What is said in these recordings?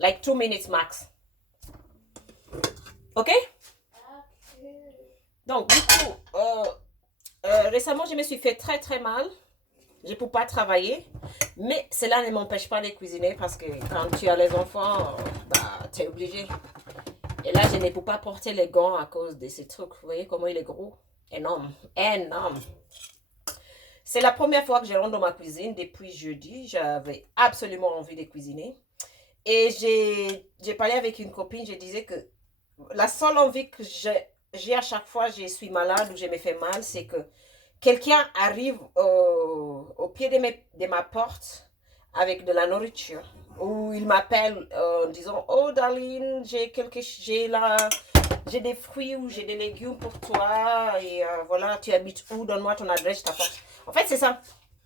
Like 2 minutes max. Ok? Donc, du coup, récemment, je me suis fait très très mal. Je ne peux pas travailler. Mais cela ne m'empêche pas de cuisiner parce que quand tu as les enfants, bah, tu es obligé. Et là, je ne peux pas porter les gants à cause de ces trucs. Vous voyez comment il est gros? Énorme. Énorme. C'est la première fois que je rentre dans ma cuisine depuis jeudi. J'avais absolument envie de cuisiner. Et j'ai parlé avec une copine. Je disais que la seule envie que j'ai à chaque fois que je suis malade ou je me fais mal, c'est que quelqu'un arrive au pied de ma porte avec de la nourriture. Ou il m'appelle en disant, oh Darlene, j'ai des fruits ou j'ai des légumes pour toi. Et voilà, tu habites où? Donne-moi ton adresse, je t'apporte. En fait, c'est ça.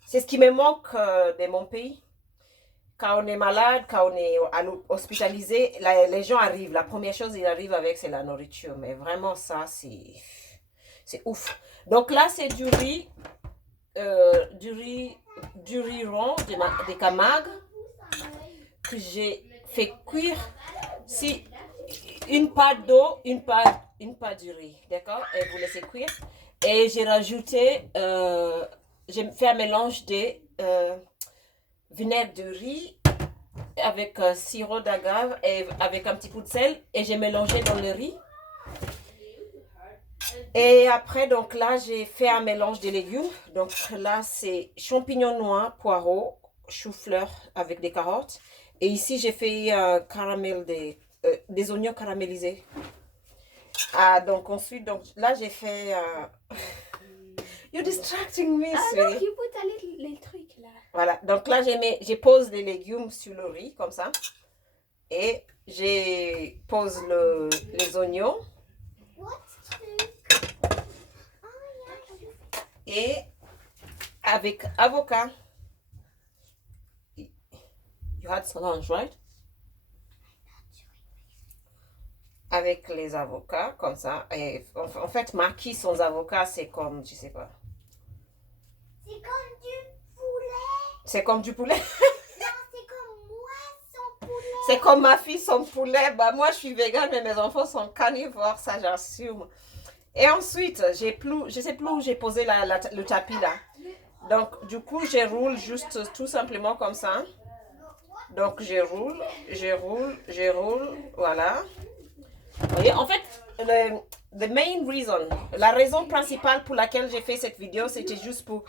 C'est ce qui me manque de mon pays. Quand on est malade, quand on est hospitalisé, les gens arrivent. La première chose qu'ils arrivent avec, c'est la nourriture. Mais vraiment, ça, c'est ouf. Donc là, c'est du riz rond de Camargue que j'ai fait cuire. Si une part d'eau, une part du riz, d'accord? Et vous laissez cuire. Et j'ai rajouté, j'ai fait un mélange de vinaigre de riz avec sirop d'agave et avec un petit peu de sel. Et j'ai mélangé dans le riz. Et après, donc là, j'ai fait un mélange de légumes. Donc là, c'est champignons noirs, poireaux, chou-fleur avec des carottes. Et ici, j'ai fait des oignons caramélisés. Ah, donc ensuite, donc là, j'ai fait... You're distracting me, non, tu peux les trucs là. Voilà, donc là, j'ai pose les légumes sur le riz, comme ça. Et j'ai pose les oignons. Et avec avocat. You had some lunch, right? Avec les avocats, comme ça. Et en fait, maquis sans avocat, c'est comme, je sais pas. C'est comme du poulet. C'est comme du poulet? Non, c'est comme moi sans poulet. C'est comme ma fille sans poulet. Bah, moi, je suis végane, mais mes enfants sont carnivores, ça j'assume. Et ensuite, je sais plus où j'ai posé le tapis là. Donc, du coup, je roule juste tout simplement comme ça. Donc, je roule, voilà. Vous voyez, en fait, la raison principale pour laquelle j'ai fait cette vidéo, c'était juste pour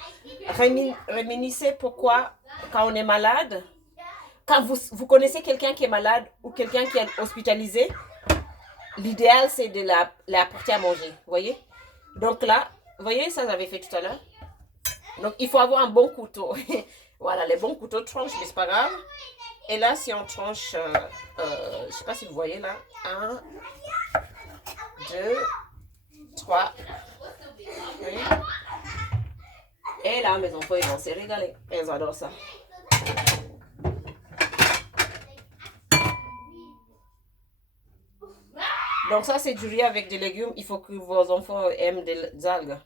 réminiscer pourquoi, quand on est malade, quand vous connaissez quelqu'un qui est malade ou quelqu'un qui est hospitalisé, l'idéal, c'est de l'apporter à manger, vous voyez. Donc là, vous voyez, ça j'avais fait tout à l'heure. Donc, il faut avoir un bon couteau. Voilà, les bons couteaux tranchent, mais c'est pas grave. Et là, si on tranche, je sais pas si vous voyez là, 1, 2, 3. Oui. Et là, mes enfants, ils vont se régaler. Ils adorent ça. Donc ça, c'est du riz avec des légumes. Il faut que vos enfants aiment des algues.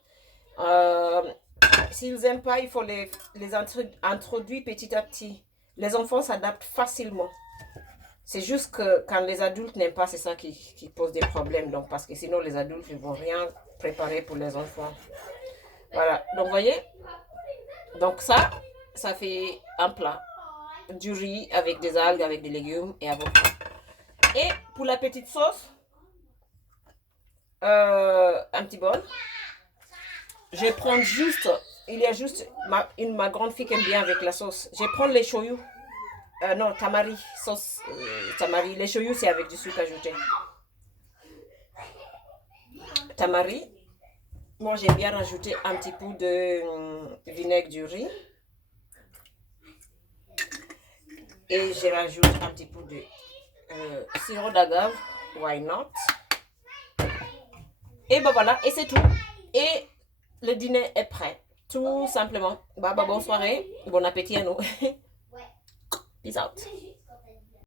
S'ils n'aiment pas, il faut les introduire petit à petit. Les enfants s'adaptent facilement. C'est juste que quand les adultes n'aiment pas, c'est ça qui pose des problèmes. Donc, parce que sinon, les adultes ne vont rien préparer pour les enfants. Voilà. Donc, vous voyez. Donc, ça fait un plat. Du riz avec des algues, avec des légumes et avocat. Et pour la petite sauce, un petit bol. Je prends juste, il y a juste ma grande fille qui aime bien avec la sauce. Je prends les shoyu. Non, tamari, sauce tamari. Les shoyu, c'est avec du sucre ajouté. Tamari. Moi, j'aime bien rajouter un petit peu de vinaigre du riz. Et je rajoute un petit peu de sirop d'agave. Why not? Et ben voilà, et c'est tout. Et le dîner est prêt. Tout simplement. Bonne soirée. Bon appétit à nous. Peace out.